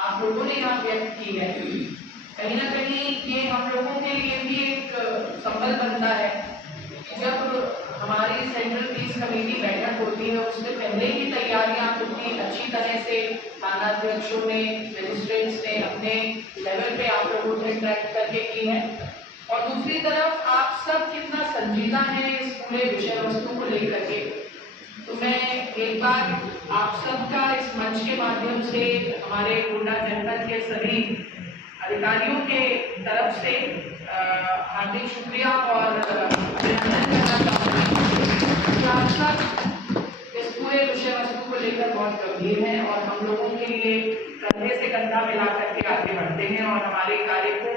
आप लोगों ने यहाँ व्यक्त की है, कहीं ना कहीं ये हम लोगों के लिए भी एक संबल बनता है कि जब हमारी सेंट्रल पीस कमेटी बैठक होती है उससे पहले की तैयारियां कितनी अच्छी तरह से थानाध्यक्षों ने, मजिस्ट्रेट्स ने अपने लेवल पे आप लोगों से इंटरेक्ट करके की है, और दूसरी तरफ आप सब कितना संजीदा है इस पूरे विषय वस्तु को लेकर के। तो मैं एक बार आप सबका इस मंच के माध्यम से हमारे गोंडा जनपद के सभी अधिकारियों के तरफ से हार्दिक शुक्रिया और अभिनंदन करना चाहूँगी। आप सब इस पूरे विषय वस्तु को लेकर बहुत गंभीर हैं और हम लोगों के लिए कंधे से कंधा मिला करके आगे बढ़ते हैं और हमारे कार्य को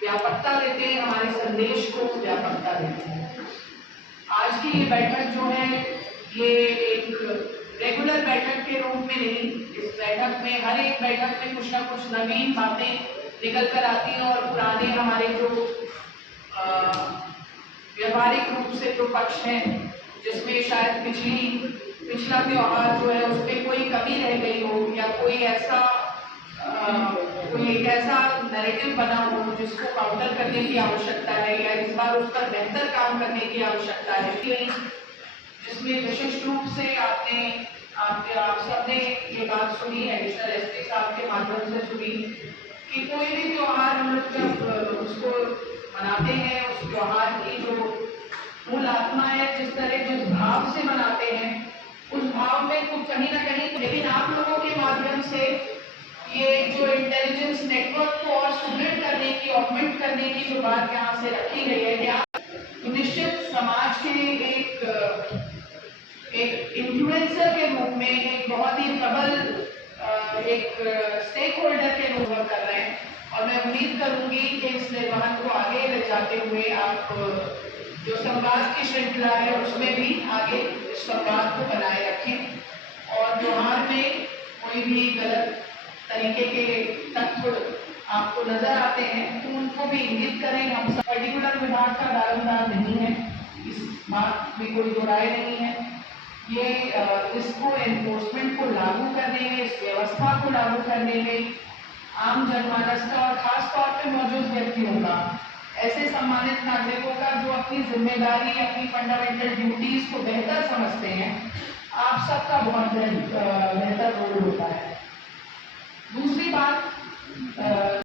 व्यापकता देते हैं, हमारे संदेश को व्यापकता देते हैं। आज की ये बैठक जो है ये एक रेगुलर बैठक के रूप में नहीं, इस बैठक में हर एक बैठक में कुछ ना कुछ नवीन बातें निकल कर आती हैं और पुराने हमारे जो व्यवहारिक रूप से जो पक्ष हैं जिसमें शायद पिछला त्योहार जो है उसमें कोई कमी रह गई हो या कोई एक ऐसा नैरेटिव बना हो जिसको काउंटर करने की आवश्यकता है या इस बार उस पर बेहतर काम करने की आवश्यकता है, जिसमें विशिष्ट रूप से आप सबने ये बात सुनी, एडिशनल एसपी साहब के माध्यम से सुनी कि कोई भी त्योहार हम लोग जब उसको मनाते हैं उस त्योहार की जो मूल आत्मा है, जिस भाव से मनाते हैं उस भाव में कुछ कहीं ना कहीं, लेकिन आप लोगों के माध्यम से ये जो इंटेलिजेंस नेटवर्क को और सुदृढ़ करने की, ऑगमेंट करने की जो बात यहाँ से रखी गई है कि आप निश्चित समाज के एक इन्फ्लुएंसर के रूप में, एक बहुत ही प्रबल एक स्टेक होल्डर के रूप में कर रहे हैं और मैं उम्मीद करूंगी कि इस निर्वहन को आगे ले जाते हुए आप जो संवाद की श्रृंखला है उसमें भी आगे इस संवाद को बनाए रखें और त्योहार में कोई भी गलत तरीके के तत्व आपको नजर आते हैं तो उनको भी इंगित करें। हम सब पर्टिकुलर विभाग का दारोमदार नहीं है, इस बात में कोई दो राय नहीं है। ये इसको एनफोर्समेंट को लागू करने में, इस व्यवस्था को लागू करने में आम जनमानस का और खास तौर पर मौजूद व्यक्तियों का, ऐसे सम्मानित नागरिकों का जो अपनी जिम्मेदारी, अपनी फंडामेंटल ड्यूटीज को बेहतर समझते हैं, आप सबका बहुत बेहतर रोल होता है। दूसरी बात